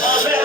Amen.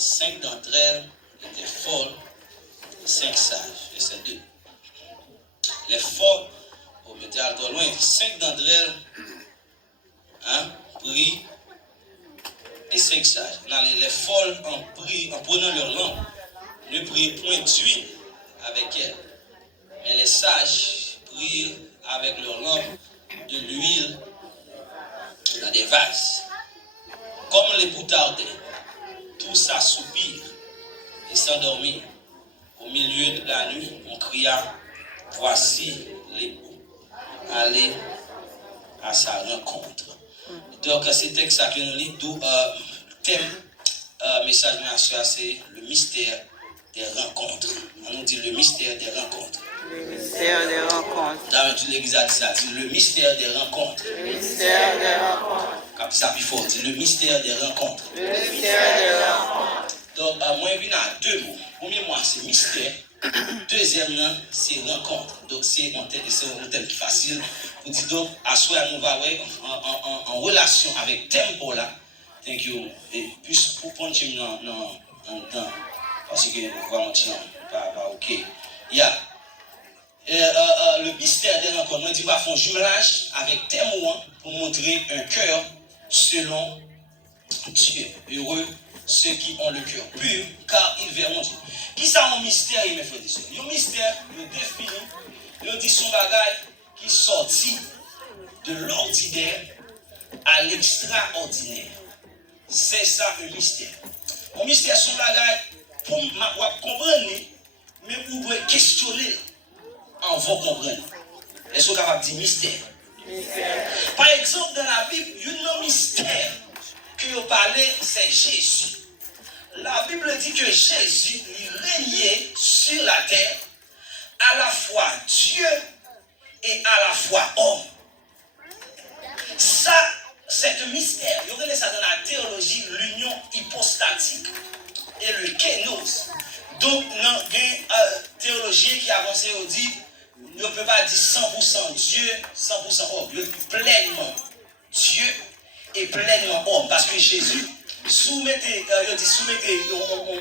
5 d'entre elles étaient folles, 5 sages. Et c'est 2. Les folles, au métal trop loin, 5 d'entre elles, prient et 5 sages. Les folles, en prenant leur lampe, ne prient point d'huile avec elles. Mais les sages prient avec leur lampe de l'huile dans des vases. Comme les boutardés, tous s'assoupirent et s'endormirent. Au milieu de la nuit, on cria, voici l'époux, allez à sa rencontre. Donc, c'est texte que nous lisons, d'où thème, message, c'est le mystère des rencontres. On nous dit le mystère des rencontres. Le mystère des rencontres. Dans l'église a dit ça, dit le mystère des rencontres. Le mystère des rencontres. Comme ça, il faut dire le mystère des rencontres. Le mystère des rencontres. Donc, moi, je viens à 2 mots. Premier mot, c'est mystère. Deuxième, c'est rencontre. Donc, c'est un thème qui est facile. Pour dire, donc, à soi, nous va en relation avec tempo là. Thank you. Et puis, pour prendre dans temps. Parce que, vraiment, pas OK. Yeah. Le mystère des rencontres, on dit, va faire un jumelage avec tempo pour montrer un cœur selon Dieu. Heureux ceux qui ont le cœur pur, car ils verront Dieu. Qui ça un mystère, mes frères et sœurs? Un mystère, le définit, le dit son bagage qui sortit de l'ordinaire à l'extraordinaire. C'est ça un mystère. Un mystère, son bagage, pour comprendre, mais vous devez questionner en vous comprendre. Est-ce que vous êtes capable de dire mystère? Par exemple, dans la Bible, il y a un mystère que vous parlez, c'est Jésus. La Bible dit que Jésus régnait sur la terre à la fois Dieu et à la fois homme. Ça, c'est un mystère. Vous regardez ça dans la théologie, l'union hypostatique et le kénos. Donc, dans la théologie qui avance, on dit, on ne peut pas dire 100% Dieu, 100% homme. Il dit pleinement Dieu et pleinement homme. Parce que Jésus, soumettez,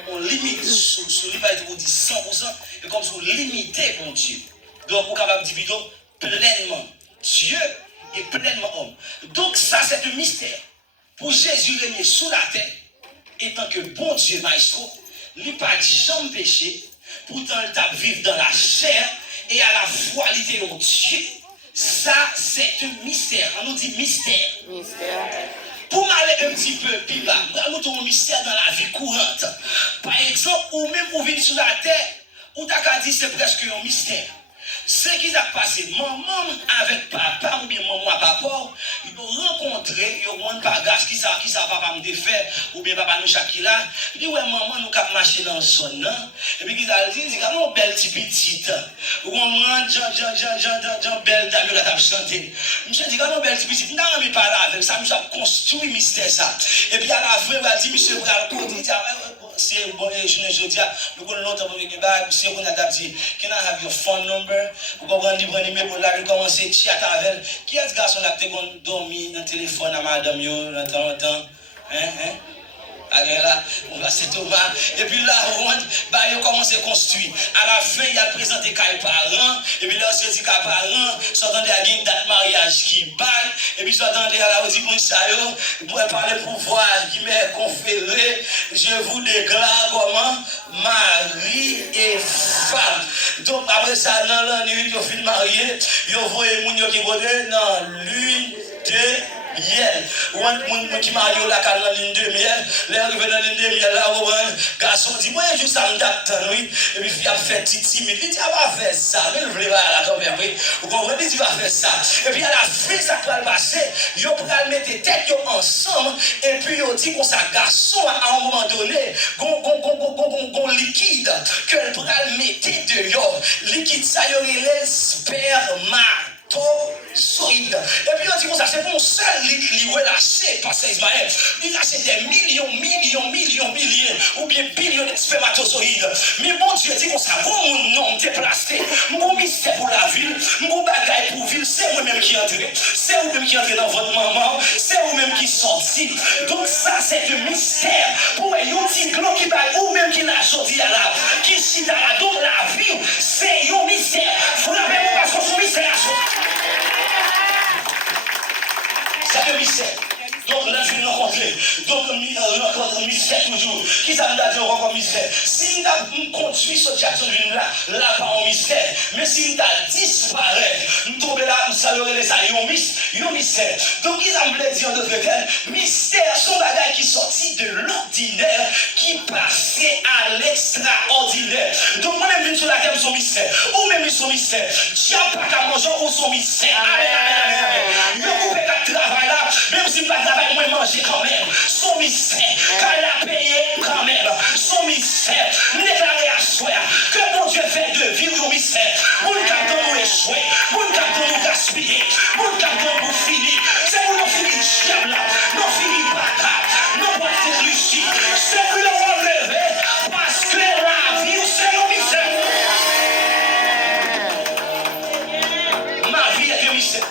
on limite, sous l'image, vous dit 100%, et comme si vous limitez mon Dieu. Donc, vous êtes capable de dire plutôt pleinement Dieu et pleinement homme. Donc, ça, c'est un mystère. Pour Jésus régner sous la terre, étant que bon Dieu, maestro, il n'a pas dit jamais péché, pourtant il t'a vivre dans la chair, et à la fois, il était un Dieu. Ça, c'est un mystère. On nous dit mystère. Mystère. Pour m'aller un petit peu plus bas, nous avons un mystère dans la vie courante. Par exemple, ou même pour vivre sur la terre, ou t'as dit c'est presque un mystère. Ce qui a passé, maman avec papa, ou bien maman à papa, ils ont rencontré, ils ont un bagage qui ça papa me fait, ou bien papa nous Shakila. Il dit, ouais, maman, nous avons marché dans le son, et puis ils ont dit, c'est quand même belle petite. Ou on Jean belle dame, là, t'as chanté. Monsieur dit, quand même belle petite, non, mais pas là, avec ça, nous avons construit le mystère, ça. Et puis à la fin, il va dire, monsieur, vous allez dire, c'est bon, je dis, nous avons longtemps pour venir, monsieur, vous avez dit, can I have your phone number? Vous comprenez, vous prenez numéro là, vous commencez à chatter avec elle. Qui est ce garçon là qui a dormi dans le téléphone à madame, de temps en temps? Là, on va se tomber. Et puis là, on commence à construire. À la fin, il y a présenté les parents. Et puis là, on se dit que les parents s'entendent à une date de mariage qui baille. Et puis s'entendent à la dit pour ça, pour parler pouvoir qui m'est conféré. Je vous déclare comment mari et femme. Donc après ça, dans la nuit, ils finissent mariés. Ils voient les gens qui vont dans l'une de miel. Ou qui marie la calle dans l'une de miel. Les arrivés dans l'une de miel, là, le garçon dit, moi, je ça m'attends, oui. Et puis, il a fait titi, mais il dit, ah, va faire ça. Mais il voulait voir la caméra, oui. Vous comprenez, il va faire ça. Et puis, à la fin, ça peut passer. Ils vont mettre des têtes ensemble. Et puis, ils dit qu'on ça garçon, à un moment donné, gon liquide, qu'elle pourra le mettre dehors. Liquide, ça, il y aurait les sperma. Solide. Et puis on dit comme ça, c'est pour un seul qui est relâché par Ismaël. Il a acheté des millions, milliers, ou bien billions de spermatozoïdes. Mais bon Dieu dit comme ça, mon nom déplacé, mon mystère pour la ville, mon bagage pour ville, c'est vous-même qui entrez. C'est vous-même qui entrez dans votre maman, c'est vous-même qui sorti. Donc ça, c'est un mystère. Pour un petit gland qui va la sortie à la, qui si dans la don la vie, c'est un mystère. Frappez-moi parce que c'est un mystère. C'est un mystère. Donc là, je vais rencontrer. Donc, rencontre mystère toujours. Qui ça me dit encore mystère? Si je conduis ce Jacksonville là, pas un mystère. Mais si je disparaît, je tombe là, je saluerai les salles, un mystère. Donc, ils ont me dit en d'autres termes, mystère, son bagage qui sortit de l'ordinaire, qui passait à l'extraordinaire. Donc, moi-même, je suis sur la terre, son mystère. Ou même son mystère. Diable pas qu'à manger ou son mystère. Amen, amen, amen. Je coupe le travail là, même si je ne pas travailler, moi manger quand même. Son mystère. Quand il a payé quand même. Son mystère. Déclarer à soi que mon Dieu fait de vivre au mystère. Mon capteur nous échouer. Mon capteur nous gaspiller. Mon capteur nous finir. C'est pour nous finir diable là. Nous finir bataille. Nous pas Lucie. C'est pour nous relever. Parce que la vie, c'est au mystère. Ma vie est un mystère.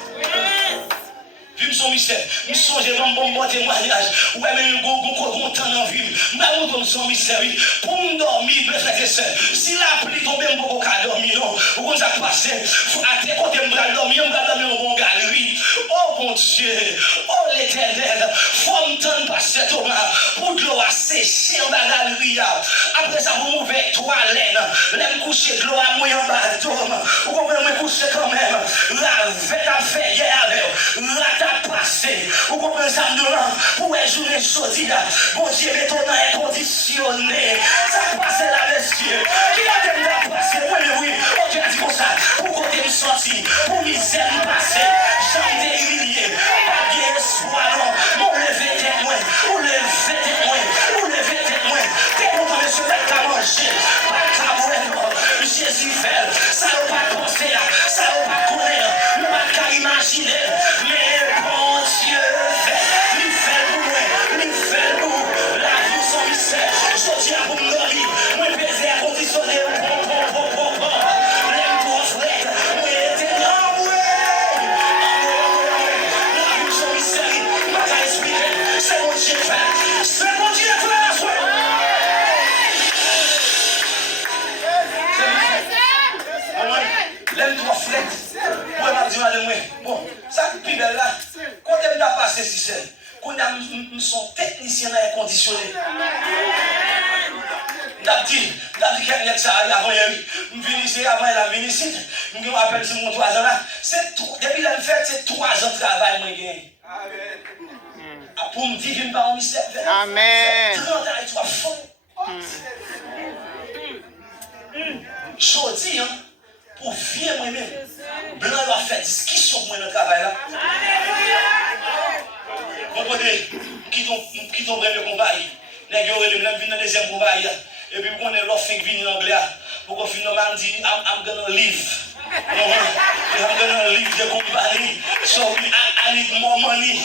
Vive son mystère. Je songe mon bon témoignage. Ouais, mais un gros temps dans la vie. Je vais son mystère. Pour me dormir, mes frères et sœurs. Si la pluie tombe, je ne peux pas dormir. Vous comprenez ça passer. À tes côtés, je vais dormir. Je vais dormir au bon galerie. Oh mon Dieu. Oh l'éternel. Faut me tendre passer Thomas. Pour de l'eau à sécher dans la galerie. Après ça, vous m'ouvrez toilette. L'aime coucher de l'eau à moi en bas. Vous comprenez, me coucher quand même. La vête à faire hier. Passé, vous comprenez ça de pour les journées chaudes, bon Dieu, mais ton nom est conditionné. Ça passe là, messieurs. Qui a déjà passé? Oui, mais oui, on Dieu a dit comme ça. Pour côté me sortir, pour misère me passer, j'en ai humilié. Pas bien espoir, non. Mon lever témoin, ou lever témoin, ou lever témoin. T'es content, monsieur, mettre à manger. Pas qu'à moi, Jésus fait. Ça n'a pas pensé, ça n'a pas connaître, ne pas qu'à imaginer. Bon, ça qui est plus belle là, quand elle a passé si c'est, quand nous sommes techniciens à conditionner. D'habitude, qu'il y a ça avant hier, je viens ici avant la venue ici, je me rappelle c'est mon 3 ans là, depuis la fête, c'est 3 ans de travail moi j'ai. Pour me dire qu'il me parle au mystère. Amen. 30 ans et 3 fois. Jodi, pour vivre moi-même, blanc a fait discussion pour moi dans le travail là. Vous comprenez, qui tombe le combat, les gars, ils viennent dans le deuxième combat, et puis on est l'offre qui vient en anglais, pour qu'on finisse, on dit, I'm gonna leave. I'm gonna leave the company, so I need more money.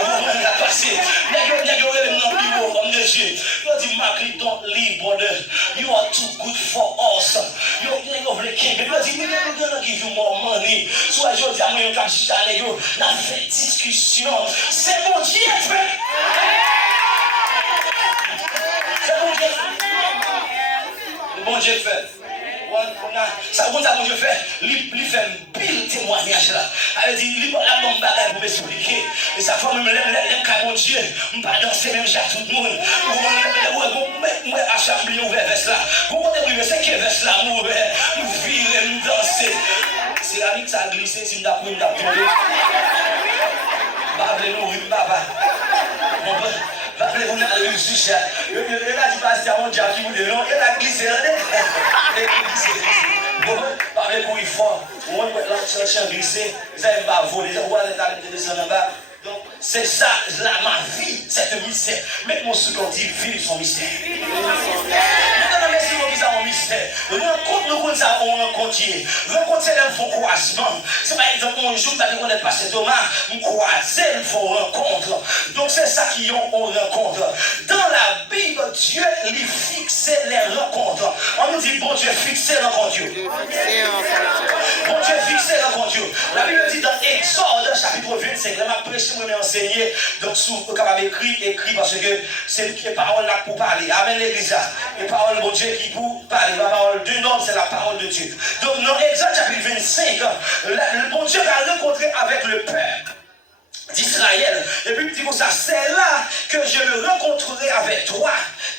On a passé. Les gars, ils viennent dans le bureau, comme des jeux. Ils disent, Mark, don't leave, brother. You are too good for us. You're of the king. Ils disent, we're gonna give you more money. So je dis à moi, quand je suis allé, on a fait discussion. C'est mon Dieu fait. C'est mon Dieu fait. Le bon Dieu fait. Ça, bon Dieu fait, il fait un pile témoignage là. Elle dit, la bonne bagarre pour m'expliquer. Et ça fait même les mon Dieu, je ne vais pas danser même chat tout le monde. Moi, à chaque million, ouvert vers là. Pour qu'on arrive, c'est que vers là, je vire, je danser. C'est la vie que ça a glissé, si je n'ai pas pris, je n'ai pas pris. Je papa. On a eu le sujet. Il a dit pasteur mon Dieu qui voulait non, il a glissé là. Il a glissé. Bon, parler pour il faut. On va chercher à glisser, ça va pas voler, on va aller descendre en bas. Donc c'est ça là ma vie, c'est un mystère. Mettez-moi ce qu'on dit, vivre son mystère. Maintenant merci pour ça mon mystère. Rencontre ça on rencontre. Rencontre c'est un faux croisement. C'est par exemple un jour on est passé Thomas, on croise une faux rencontre. Donc c'est ça qui on rencontre. Dans la Bible, Dieu lui fixait les rencontres. On nous dit bon Dieu fixait les rencontres. Bon Dieu fixer rencontre. La Bible dit dans Exode, chapitre 25, là, m'a prêché, moi, enseigné. Donc, si vous capable écrit parce que c'est les paroles là pour parler. Amen, l'église. Les paroles de Dieu qui pour parler. La parole d'un homme, c'est la parole de Dieu. Donc, dans Exode, chapitre 25, le bon Dieu va rencontrer avec le peuple d'Israël. Et puis il dit comme ça, c'est là que je le rencontrerai avec toi,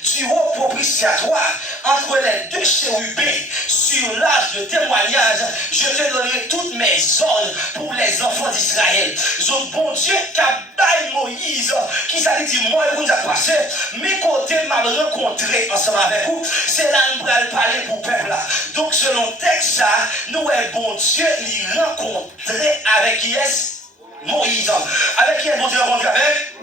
du haut propitiatoire, entre les deux chérubins, sur l'âge de témoignage, je te donnerai toutes mes ordres pour les enfants d'Israël. Donc bon Dieu qui a baillé Moïse, qui s'est dit, moi et vous a passé, mes côtés m'a rencontré ensemble avec vous, c'est là que nous allons parler pour le peuple là. Donc selon le texte, ça, nous est bon Dieu, l'y rencontrer avec qui est Moïse. Avec qui est bon Dieu rencontré avec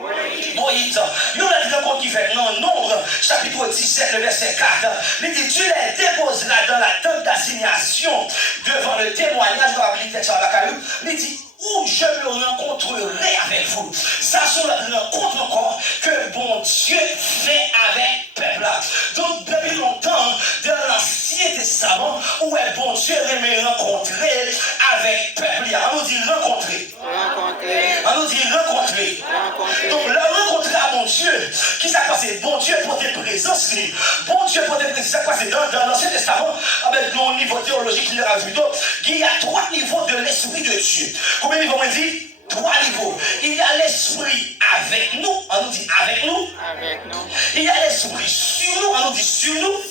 Moïse. Nous l'avons rencontré qui fait dans Nombre, chapitre 17, le verset 4. Il dit, tu les déposeras dans la tente d'assignation devant le témoignage de la militaire sur la caillou. Il dit, où je me rencontrerai avec vous. Ça, c'est la rencontre encore que bon Dieu fait avec le peuple. Donc, depuis longtemps, dans l'Ancien Testament, où est bon Dieu aimait rencontrer avec le peuple. On nous dit rencontrer. On nous dit rencontrer. Donc, la rencontrer à bon Dieu, qui s'est passé? Bon Dieu pour tes présences. Bon Dieu pour tes présences. Ça passé dans l'Ancien Testament, avec mon niveau théologique, il a vu. Donc, il y a 3 niveaux de l'Esprit de Dieu. Combien de niveaux on dit? 3 niveaux. Il y a l'esprit avec nous, on nous dit avec nous. Avec nous. Il y a l'esprit sur nous, on nous dit sur nous.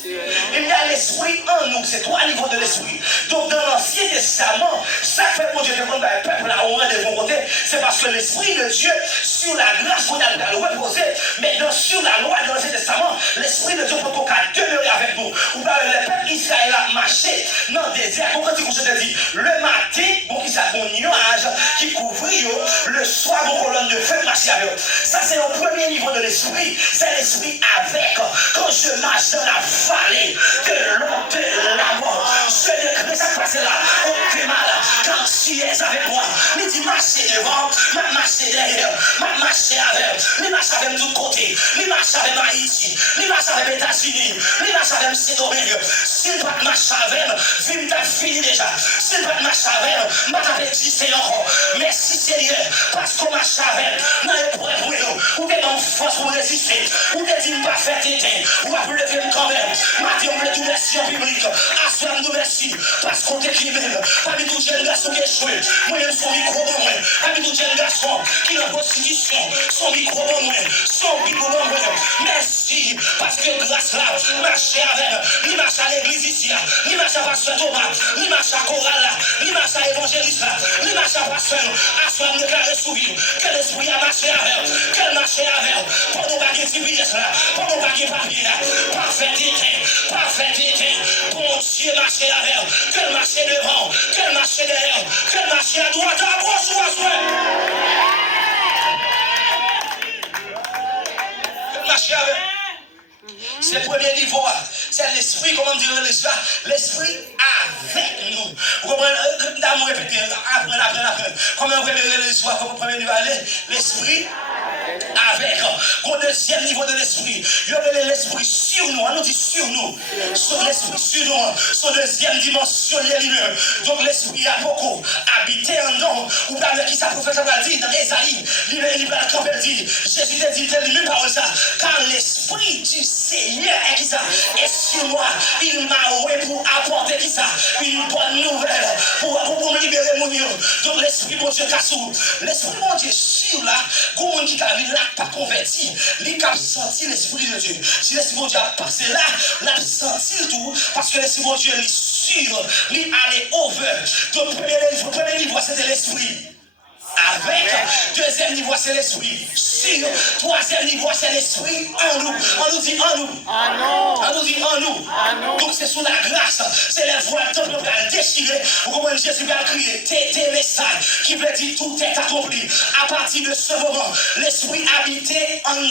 Il y a l'esprit en nous, c'est 3 niveaux de l'esprit. Donc dans l'Ancien Testament, ça fait pour Dieu de prendre le peuple là au de bon côté, c'est parce que l'esprit de Dieu, sur la grâce qu'on a le reposer, mais sur la loi de l'Ancien Testament, l'esprit de Dieu peut demeurer avec nous. Ou bien le peuple Israël a marché dans le désert, comme quand je te dis, le matin, bon, il y a un nuage qui couvrit. Le soir, vos colonnes de feu marcher avec eux. Ça, c'est le premier niveau de l'esprit. C'est l'esprit avec. Quand je marche dans la vallée de l'ombre de la mort, je décrète ça passe là. Aucun mal. Quand tu es avec moi, il dit marcher devant, marcher derrière, marcher avec. Il marche avec de tous côtés. Il marche avec Haïti. Il marche avec les États-Unis. Il marche avec Saint-Domingue. S'il va marcher avec, il t'a fini déjà. S'il va marcher avec, m'a t'avais dit c'est encore. Merci Seigneur, parce qu'on marche avec, dans l'épreuve pour nous, ou t'es dans force pour résister, ou t'es dit pas faire t'éteindre, ou pas lever quand même. Matin, on veut tout merci en public, assoir nous merci, parce qu'on t'écrit même, parmi tous les jeunes garçons qui échouent, moi-même son micro bon moi, parmi tous les jeunes garçons qui ont constitution, son micro bon moi, son micro bon moi, merci, parce que grâce là, marcher avec, il marche à l'église ici, il marche à Pasteur Thomas, il marche à Chorale là, il marche à Évangéliste là, il marche à Pasteur, à soi déclarer sous vie, que l'esprit a marché avec, qu'elle marche avec, pour nous baguer GPS là, pour nous baguer papier là, parfait éteint, bon Dieu marche avec, qu'elle marche devant, qu'elle marche derrière, qu'elle marche à droite, à gauche ou à droite. Qu'elle marche avec. C'est le premier niveau, c'est l'esprit, comment dire l'esprit avec nous. Vous comprenez? D'amour répéter, après. Comment vous révérez l'histoire, comme premier niveau, l'esprit avec. Au deuxième niveau de l'esprit, il y aurait l'esprit sur nous, on nous dit sur nous. Sur l'esprit sur nous, sur deuxième dimension lui-même. Donc l'esprit a beaucoup habité en nous. Ou bien qui ça prophète va dire dans Esaïe, il va dit, Jésus te dit lui-même par ça, car l'esprit du Seigneur est qui ça? Et sur moi, il m'a oué pour apporter qui ça? Une bonne nouvelle pour me libérer mon Dieu. Donc l'esprit mon Dieu cassou. L'esprit mon Dieu sur là, comme on dit qu'il n'a pas converti, il a senti l'esprit de Dieu. Si l'esprit mon Dieu a passé là, il a senti tout, parce que l'esprit mon Dieu est sûr, il allait over. Donc le premier niveau c'était l'esprit. Avec, deuxième niveau c'est l'esprit sur, troisième niveau c'est l'esprit en nous. On nous dit en nous. On nous dit en nous. Donc c'est sous la grâce, c'est la voix de temple déchirée. Vous comprenez, Jésus va crier tes messages qui veut dire tout est accompli. À partir de ce moment, l'esprit habité en nous.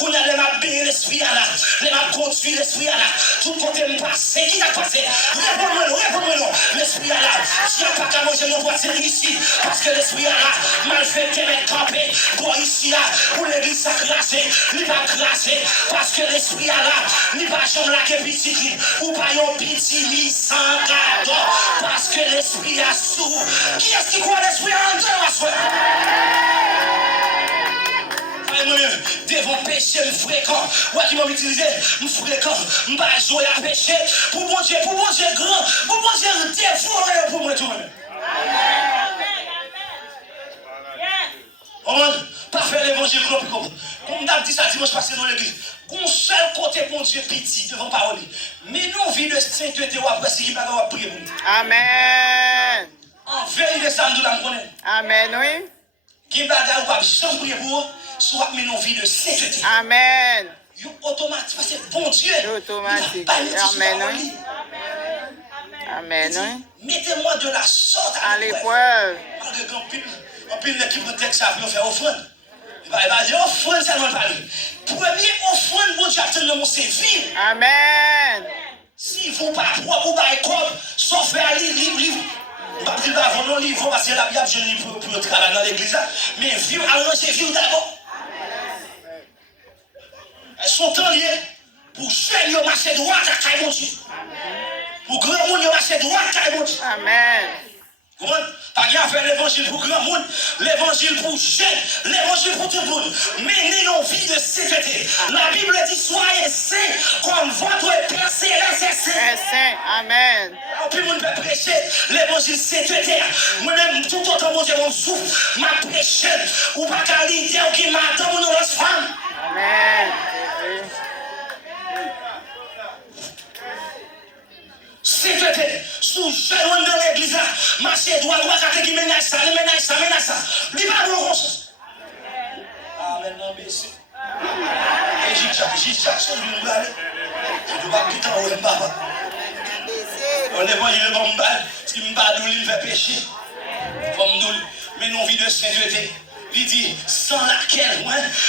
Qu'on a les mains béni l'esprit à la, les mains conduit l'esprit à la. Tout côté me passe, qui t'a passé? Réponds-moi, l'esprit à la. Si a pas qu'à manger nos voitures ici, parce que l'esprit à la. Mal fait te mettre campé pour ici là, pour l'église à classer, il va classer, parce que l'esprit a là, il va jamais la petit, ou pas yon petit, ni sans gâteau, parce que l'esprit a sous, qui croit l'esprit en Dieu, ma soeur. Devant péché, je fréquent. Ouais, qui m'a utilisé, je fréquent. Je vais jouer à péché. Pour bon Dieu grand. Pour bon Dieu dévorer pour moi tout même. Pas faire l'évangile comme on a dit ça dimanche passé dans l'église. Qu'on seul côté bon Dieu petit devant parole. Mais nous vie de sainteté ou après ce qui va prier pour nous. Amen. En vérité, ça nous la connaît. Amen, oui. Qui bagarre ou pas jamais prier pour eux, soit mais nos vies de sainteté. Amen. Automatique parce que bon Dieu. Automatique. Amen, oui. Amen, oui. Mettez-moi de la sorte à l'épreuve. Malgré qu'en pile l'équipe de texte a pu faire offrande. Il va dire offrande, ça ne va pas. Premier offrande, bon Dieu a tenu mon service. Amen. Si vous ne pas propre ou pas comme, sauf faire livre. Je ne vais pas dire non livre parce que la Bible, je lis pour travailler dans l'église. Mais vieux, arranger vieux d'abord. Elles sont temps liées pour faire le marché droit à Caille bon Dieu. Pour grand monde, le marché droit à Caille bon Dieu. Amen. Pas bien faire l'évangile pour grand monde, l'évangile pour jeune, l'évangile pour tout le monde. Menez nos vies de sainteté. La Bible dit soyez saints comme votre Père Céleste est saint. Amen. Alors, puis, on peut prêcher l'évangile sainteté. Moi-même, tout autant, mon Dieu, mon souffle, ma prêche, ou pas qu'à l'idée, ou qui m'attend, ou notre femme. Amen. Sainteté, sous jeune dans l'église, marcher droit, qui ménage ça. Il va nous rendre. Amen, non, mais c'est. Et j'y cherche, je vais aller. Je dois quitter en haut, papa. On l'évangile, bon, si je ne pas il va pécher. Mais non, vie de sainteté. Il dit, sans laquelle,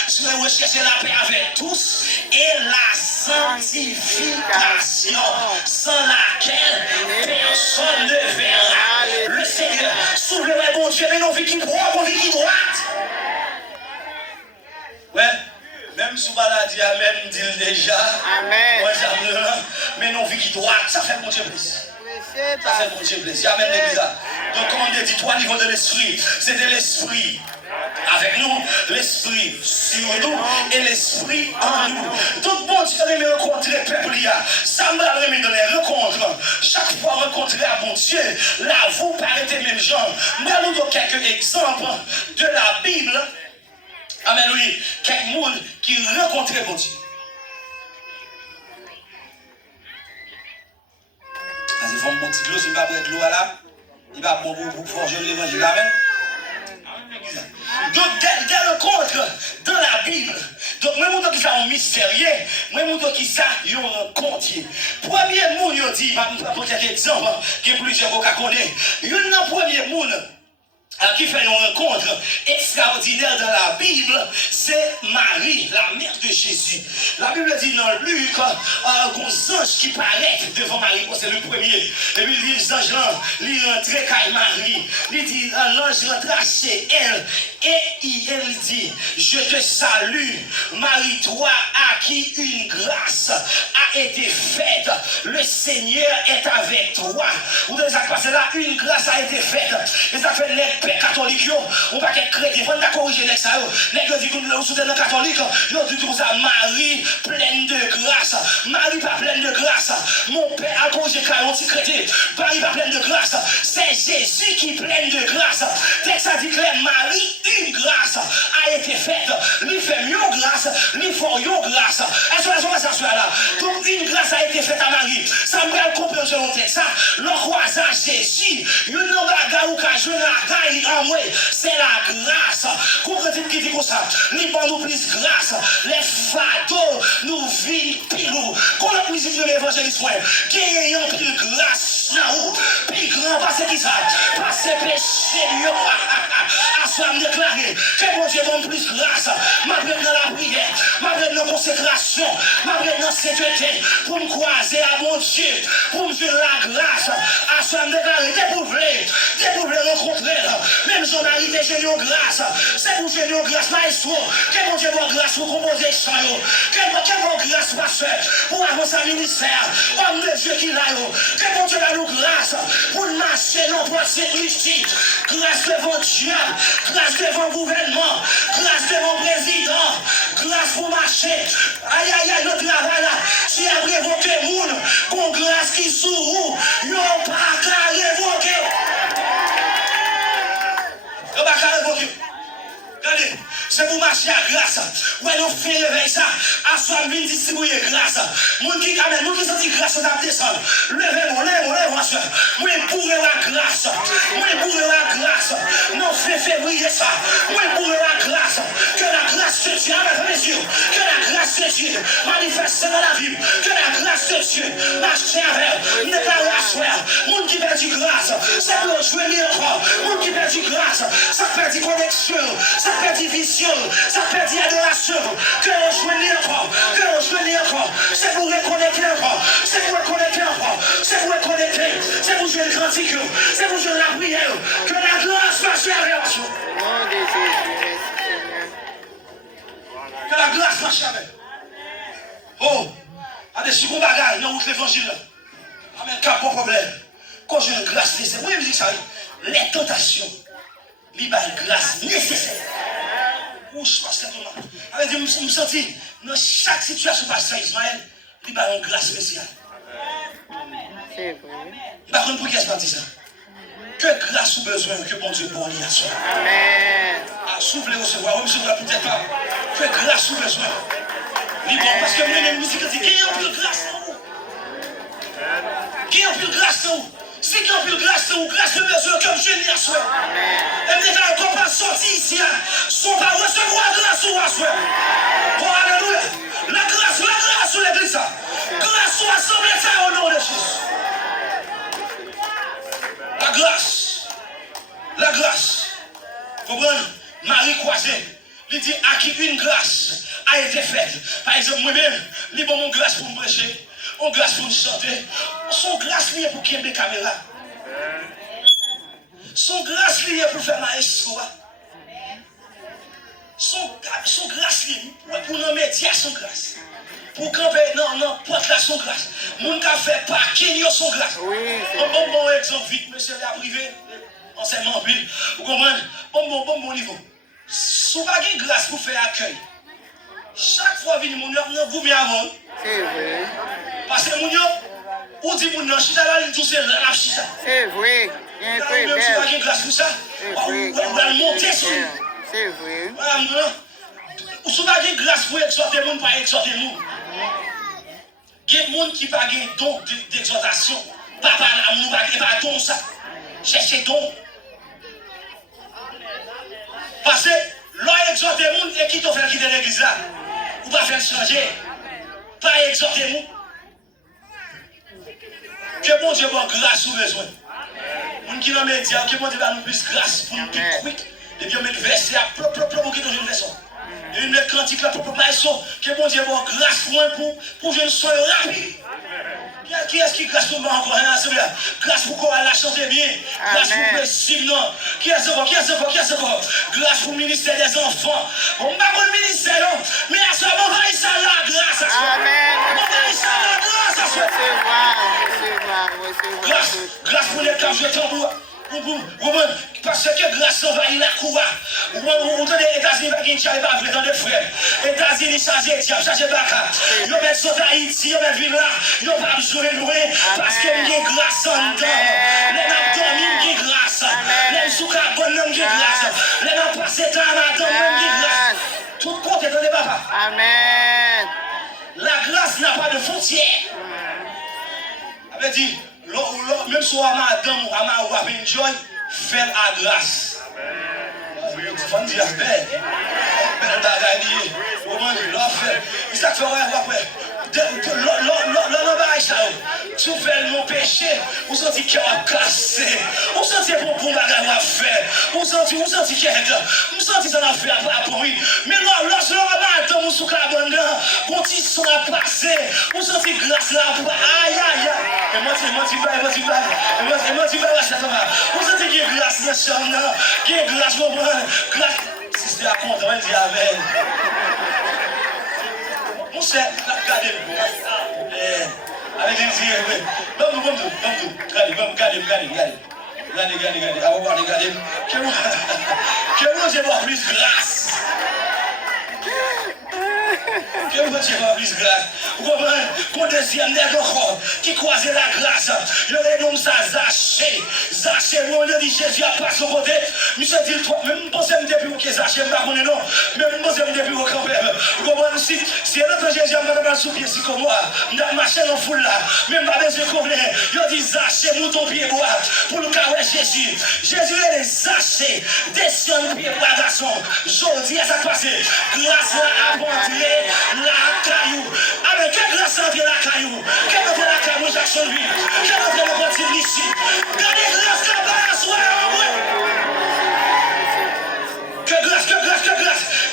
je vais rechercher la paix avec tous et la sanctification, sans laquelle personne ne verra le Seigneur. Soulevez bon Dieu, mais non, vie qui droite, mon vie qui droite. Ouais, même sous maladie, même dit déjà. Amen. Mais non, vie qui droite, ça fait mon Dieu plaisir. Ça fait mon Dieu plaisir. Amen, l'église. Donc, comme on dit, trois niveaux de l'esprit. C'était l'esprit avec nous, l'esprit sur nous et l'esprit en nous. Donc, bon Dieu, aimé rencontrer le peuple, ça m'a remis dans les rencontres. Chaque fois rencontrer à bon Dieu, là, vous paraissez même gens. Mais nous avons quelques exemples de la Bible. Amen, oui. Quelques monde qui rencontraient bon Dieu. Il faut un petit de l'eau, s'il va prendre de l'eau à là, il va pour forger l'évangile. Amen. Donc, des rencontres dans la Bible. Donc, moi, je dis ça en mystérieux. Moi, je dis ça en comptier. Premier monde, je dis, je vais prendre un exemple, qui est plusieurs qu'on connaît. Il y a un premier monde qui fait une rencontre extraordinaire dans la Bible, c'est Marie, la mère de Jésus. La Bible dit dans Luc, un ange qui paraît devant Marie, c'est le premier. Et puis il dit, l'ange là, il rentre avec Marie. Il dit, l'ange rentre chez elle. Et elle dit, je te salue, Marie, toi à qui une grâce a été faite. Le Seigneur est avec toi. Vous devez passer là, une grâce a été faite. Et ça fait les catholiques, on va être chrétien, on va corriger les ça. Les dit que nous sommes catholiques, ils disent que ça, Marie pleine de grâce. Marie pas pleine de grâce. Mon père a corrigé quand on dit chrétien. Marie pas pleine de grâce. C'est Jésus qui est pleine de grâce. Texte a dit que Marie, une grâce a été faite. Lui fait mieux grâce, lui fait une grâce. Est-ce que vous avez ça là? Donc une grâce a été faite à Marie. Ça me fait comprendre selon le texte. Le croisage Jésus, une bagarre ou qu'à jouer la caille. C'est la grâce. Quand on dit comme ça, les bandes nous plus grâce. Les fados nous vivent pilou. Quand on musique de l'évangéliste, qui est en plus grâce là-haut, plus grand, parce que ça, parce que péché, à soi me déclarer que mon Dieu donne plus grâce. M'appelle dans la prière, m'appelle dans la consécration, m'appelle dans la sainteté, pour me croiser à mon Dieu, pour me faire la grâce, à grâce, on déclaré, dépouvler, rencontrer. Même si on arrive, j'ai une grâce. C'est pour j'ai une grâce, maestro. Quel bon Dieu, bon grâce pour composer ça. Quel bon grâce, pasteur, pour avancer un ministère. Homme de Dieu qui l'a. Quel bon Dieu, nous grâce pour marcher dans le ici. Grâce devant Dieu, grâce devant le gouvernement, grâce devant le président, grâce pour marcher. Aïe, aïe, aïe, le travail là. Si après révoquer le monde, qu'on grâce qui sourd, yon pas qu'à révoquer. Yon pas qu'à révoquer. Regardez, c'est pour marcher à grâce. Ouais, nous faisons réveil ça. À soi, nous distribuer grâce. Moun qui amène, moun qui senti grâce, on a descendu. Levez-moi, levez-moi, soeur. Moi, pour la grâce. Moi, pour la grâce. Non, février ça. Moi, pour la grâce. Que la grâce de Dieu, avec mes yeux. Que la grâce de Dieu manifeste dans la vie. Que la grâce de Dieu marche avec. N'est pas la soeur. Moun qui perd du grâce. C'est pour jouer encore. Moun qui perd du grâce. Ça perd du connexion. Ça perd du vision. Ça perd du adoration. Que on joue encore. Que on joue encore. C'est pour reconnecter encore. C'est pour reconnecter encore. C'est pour reconnecter. C'est pour jouer le grand figure. C'est pour jouer la prière. Que la grâce marche avec. Que la grâce marche avec. Oh, allez, si vous bagarre, non, vous l'évangile. Amen, pas de problème. Quand j'ai une grâce nécessaire, vous voyez, ça, les tentations, il y a une grâce nécessaire. Où je pense que tout le monde. Je me sentis, dans chaque situation, pasteur Ismaël, il y a une grâce spéciale. C'est vrai. Par contre, pour qui est-ce que ça? Que grâce ou besoin que bon Dieu pour lui à soi. Amen. Ah, s'ouvre les recevoir, oui, je ne peut-être pas. Que grâce ou besoin. Bon, parce que moi-même, je dis, qu'il y a un peu de grâce en vous. Qu'il y a un peu de grâce en vous. Si qu'il y a un peu de grâce en vous, grâce de besoin comme je l'ai à soi. Et me déclare qu'on va sortir ici, son va recevoir grâce ou à soi. Oh, alléluia. La grâce sur l'église. Grâce ou assemblée, ça au nom de Jésus. La grâce. La grâce. Vous comprenez? Marie croisée. Il dit à qui une grâce a été faite. Par exemple, moi-même, il bon mon grâce pour me prêcher, mon grâce pour me chanter, son grâce liée pour qu'il y ait des caméras. Son grâce liée pour faire ma espoir. Son grâce liée pour nos médias, son grâce. Pour camper, non, porte là, son grâce. Mon qui fait parking, son grâce. Bon exemple, vite, monsieur, la privé, enseignement pile. Vous comprenez? Bon niveau. Si vous n'avez pas grâce pour faire accueil, chaque fois que vous venez, vous venez avant. C'est vrai. Parce que vous ou dit que chita là, il dit la chita. C'est vrai. Il y a un peu Si vous n'avez pas grâce pour ça, vous allez monter sur lui. C'est vrai. Ou si vous n'avez pas grâce pour exhorter le monde, pas exhorter le monde. Il y a des gens qui n'ont pas de don d'exhortation. Pas l'amour, pas don ça. Cherchez don. Parce que l'on exhorte les gens et qui t'ont fait quitter l'église là, ou pas faire changer, pas exhorter les gens. Que bon Dieu va grâce ou besoin. Les gens qui n'ont pas dit que bon Dieu va nous plus grâce pour nous plus quick. Et puis on met le verset à pour qui dans une version. Et une cantique là pour que bon Dieu va grâce pour que je sois rapide. Qui est-ce qui grâce pour moi encore hein, grâce pour qu'on la chanter bien. Grâce pour possible non. Qui est-ce grâce pour le ministère des enfants. On ne va pas le ministère non. Mais à ce moment va ça la grâce à soi. Amen. On va ça la grâce à soi. Grâce pour les camps je tambour. Parce que grâce envahit la cour. Vous entendez les États-Unis qui ne pas vrai dans les frères. Les États-Unis chargés, chargés Baka. Ils mettent sur Haïti, ils mettent Villa, ils n'ont pas besoin de louer parce qu'il y a grâce en dedans. Les abdominaux qui grâce. Les sous-carbone qui grâce. Les passés dans la dame qui grâce. Tout compte est dans les papas. Amen. La grâce n'a pas de frontières. Avait dit, même si on a madame ou on a enjoy, fais la grâce. Il faut dire belle. Belle bagaille. Comment l'on fait? Il s'est fait après. Tu fais mon péché, vous sentez qu'il a cassé, vous sentez pour bagarre à faire, vous sentez qu'il est là, vous sentez ça a fait pour lui. Mais lorsque l'on va dans mon souk à bonheur, quand ils sont à passer, vous sentez grâce là, aïe aïe aïe. Et moi, tu vas, ça va. Vous sentez qu'il y a glace dans la chambre, qu'il y a glace, vous prenez, glace. Si c'était à compte, on va dire amen. Mon cher, regardez-vous. Avec les yeux, regardez. Que moi, j'ai voir plus grâce. Que vous avez pas plus grâce. Vous comprenez? Qu'on deuxième nègre encore qui croisait la grâce. Je vais nommer ça Zaché. Zaché, on a dit Jésus a pas son côté. Monsieur dit le toi, même pas ça me depuis que Zaché m'a connu non. Même pas ça me depuis au campé. Vous comprenez? Si notre Jésus a pas sous pied si comme moi, dans ma chaîne en foule là, même pas besoin de connaître. Je dis Zaché, mouton pied bois pour le cas où Jésus. Jésus est Zaché, descend le pied bois garçon. Je dis à ça passé. Grâce à apporter la caillou. Avec quelle grâce à la caillou? Quelle est la caillou Jacksonville? Quelle est la partie de l'ici? Gardez grâce à la soirée. Que grâce.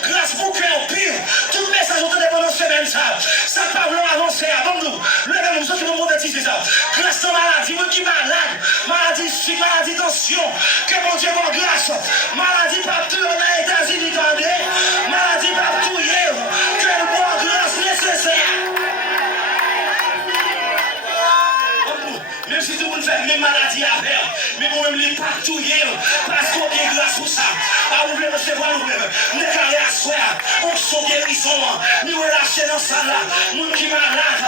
Grâce pour faire pire. Tout le message autour de pendant semaine ça. Ça pas vouloir avancer avant nous. Le même nous qui nous monétiser ça. Grâce à maladie, moi qui malade. Maladie sucre, maladie tension. Que mon Dieu mon grâce. Maladie pas tout on a États-Unis tendez. Maladie pas tout hier. Que le bon grâce nécessaire. Même si tout le monde fait même maladie à faire, mais moi-même les pas tout hier. Parce qu'on est grâce pour ça. Ah, vous voulez recevoir nous-mêmes. Nous carré à soi. On sont guérissons. Nous relâcher dans ça là. Nous qui malade.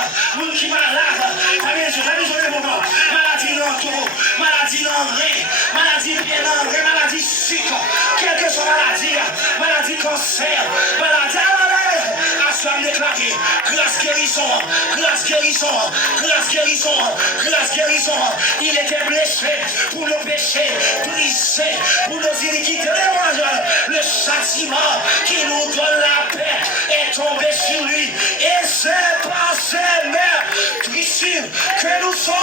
T'as besoin de mon nom. Maladie dans tout. Maladie dans rien. Maladie bien dans rien. Maladie sucre. Quelle que soit maladie. Maladie cancer. Maladie. Assoir déclaré. Grâce guérison. Il était blessé pour le péché. Brisé pour nos iniquités. Le châtiment qui nous donne la paix est tombé sur lui. Et c'est par ses mains blessures que nous sommes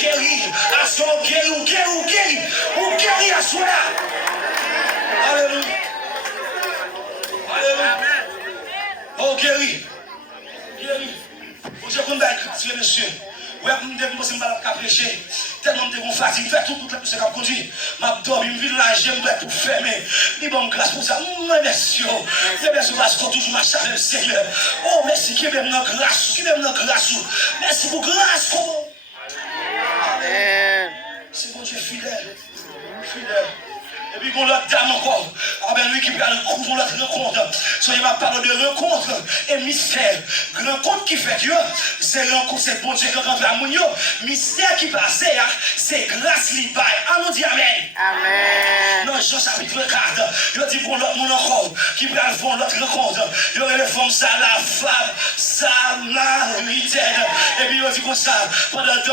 guéris. À son guéri. Ou guéri à soi. Alléluia. Oh, guéri. Je vous dis, monsieur. Ouais, je ne pas prêcher. Tellement de fatigue, fait tout le monde conduit. Ma dormi, je vis là, j'aime tout fermer. Il bon grâce pour ça. Merci. Merci parce que toujours marche avec le Seigneur. Oh, merci qui m'aime dans grâce. Merci pour grâce. Amen. C'est mon Dieu fidèle. Et puis, qu'on l'autre dame encore. Ah ben, lui qui parle de coup pour l'autre rencontre. Soyez ma parole de rencontre et mystère. Rencontre qui fait que c'est rencontre, c'est bon Dieu qui rencontre à mon mystère qui passe, c'est grâce li bail. Allons dit Amen. Amen. Non, Jean chapitre 4. Je dis pour l'autre monde encore qui parle pour l'autre rencontre. Il y aurait les femmes ça, la femme, samaritaine. Et puis, il dit comme ça, pendant que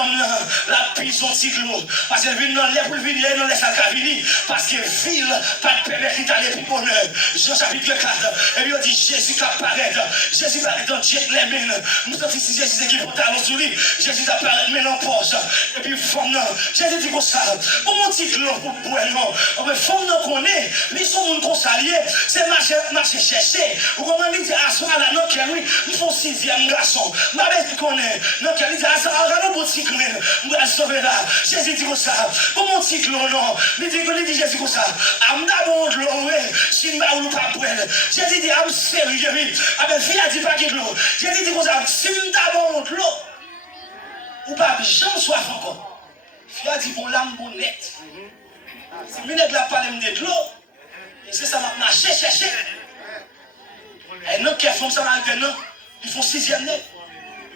la pisse son petit l'eau. Parce qu'elle vient dans l'air pour venir, elle laisse à cabine. Parce que ville, pas de permettre d'aller plus bonheur. Jean chapitre 4. Et puis on dit Jésus qui apparaît. Jésus apparaît dans Dieu les mains. Nous sommes ici, Jésus qui porte à sur lui. Jésus apparaît main en poche. Et puis femme, Jésus dit comme ça. Comment dit l'eau pour boire non? Mais femme non connaît. Ils sont mon consalier. C'est marcher chercher. Ou comment il dit à ce moment-là, non, lui, il faut 6e garçon. Ma bête qui connaît. Non, il dit à ça, on va boutique. On va sauver là. Jésus dit comme ça. Comment dit l'eau non? Il dit Jésus comme ça. I'm d'abord de l'eau, si m'a ou pas pour elle. Jésus dit, I'm sérieux, oui. Ah ben, fille a dit pas qu'il l'eau. Jésus dit comme ça, si d'abord de l'eau, ou pas, j'en soif encore. Fille a dit, bon, l'âme, bon, net. Si minute la parle de l'eau, et c'est ça m'a marché, chercher. Et non, qui font ça maintenant, ils font 6e net.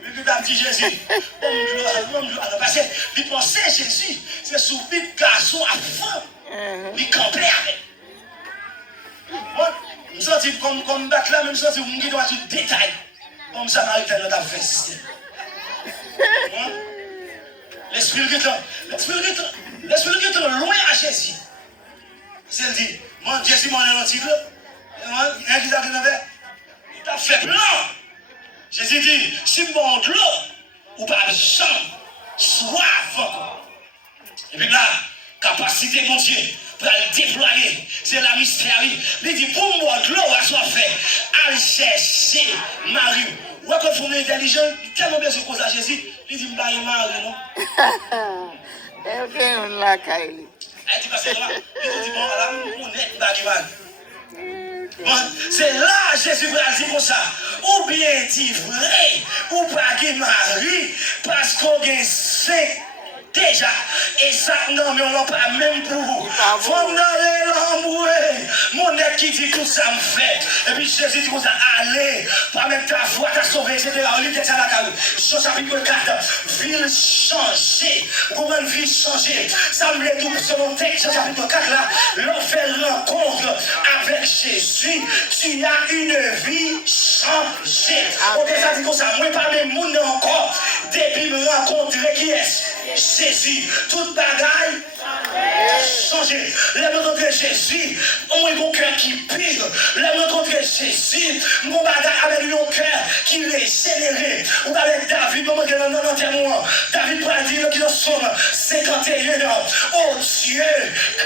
Et puis, il dit Jésus, parce que, il pensait Jésus, c'est sous vite garçon à fond. Il campait avec. Je me sens comme battre là, même si je me dis dans tout détail. Comme ça, Marie-Thène n'a pas fait système. L'esprit est loin à Jésus. C'est dit, moi, Jésus m'a dit un petit peu. Il y a qui t'a fait. Il t'a fait plein. Jésus dit, si bon de l'eau, ou pas de chambre, soif encore. Et puis là, capacité mon Dieu pour le déployer, c'est la mystère. Il dit pour moi de l'eau à soit fait, allez chercher Marie Ou quand on est intelligent, tellement bien se cause à Jésus, il dit, m'baye mari, non? Ok, on l'a Kylie. Elle dit, parce que là, il dit, bon, là, on est bague mari. C'est là Jésus va dire comme ça. Ou bien dit vrai, ou pas qui mari, parce qu'on est cinq déjà. Et ça, non, mais on n'a pas même pour vous. Faut d'aller l'amour. Mon nez qui dit tout ça me fait. Et puis Jésus dit comme ça, allez, pas même ta foi, ta sauvé, etc. On lit ça la carrière. Jean chapitre 4, ville changée. Comment une vie changée? Ça me l'est tout selon le texte, Jean chapitre 4 là. L'on fait rencontre avec Jésus. Tu as une vie changée. On ça dit comme ça, moi pas même monde encore. Depuis me rencontrer qui est Jésus, toute bagaille changé. La rencontrer Jésus, on a mon cœur qui pire. La rencontrer Jésus, mon bagaille avec mon cœur qui est régénéré. Ou avec David, moment que dans témoin, David va dire qu'il en somme 51 ans. Oh Dieu,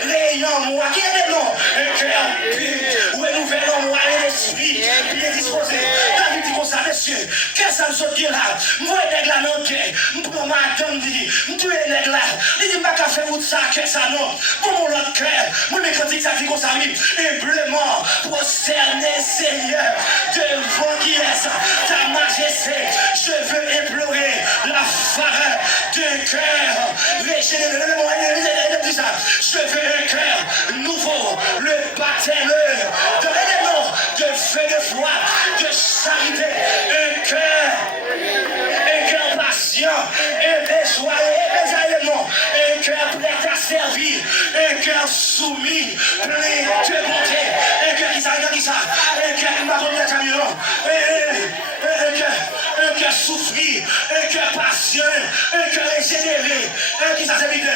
crée en moi, qui est le nom? Un cœur pur, ou un nouvel en moi, un esprit qui est disposé. David dit comme ça, messieurs, qu'est-ce que ça me saute là? Moi, les là, non, je prends ma dame, je tue les là. Il dit, je faire tout ça, qu'est-ce que ça non? Pour mon autre cœur, moi, mes critiques, ça dit comme ça, humblement, prosterné, Seigneur, devant qui est ça? Ta majesté, je veux implorer la faveur d'un cœur régénéré. Je veux un cœur nouveau, le baptême de l'élément de feu de foi, de charité, un cœur patient, un cœur joyeux, un cœur prêt à servir, un cœur soumis, plein de bonté, un cœur qui s'arrête, un cœur qui m'a donné un camion, un cœur souffrir, un cœur patient, un cœur régénéré, un qui s'assemble,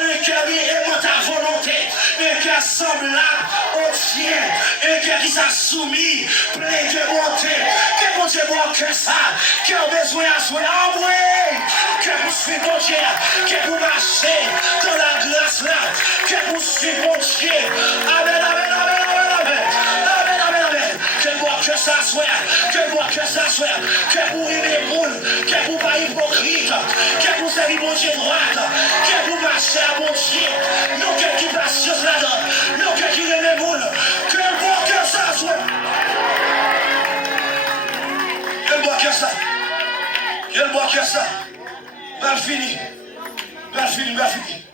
un cœur qui aime ta volonté, un cœur semblable au tien, un cœur qui s'assoumit, plein de bonté. Que bon Dieu bon que ça, qui a besoin à soi, que vous suivez mon Dieu, que vous marchez dans la grâce là, que vous suivez mon Dieu. Amen, amen, amen, amen, amen. Amen, amen, amen. Que bon que ça soit, que bon que ça soit, que vous aimez le monde, que vous pas hypocrite, que vous savez mon Dieu droite, que vous marchez à mon Dieu. Nous qui patience là-dedans, nous qui aimez le monde, que bon que ça soit. Quel bois que ça? Quel bois que ça? Mal fini. Mal fini, mal fini.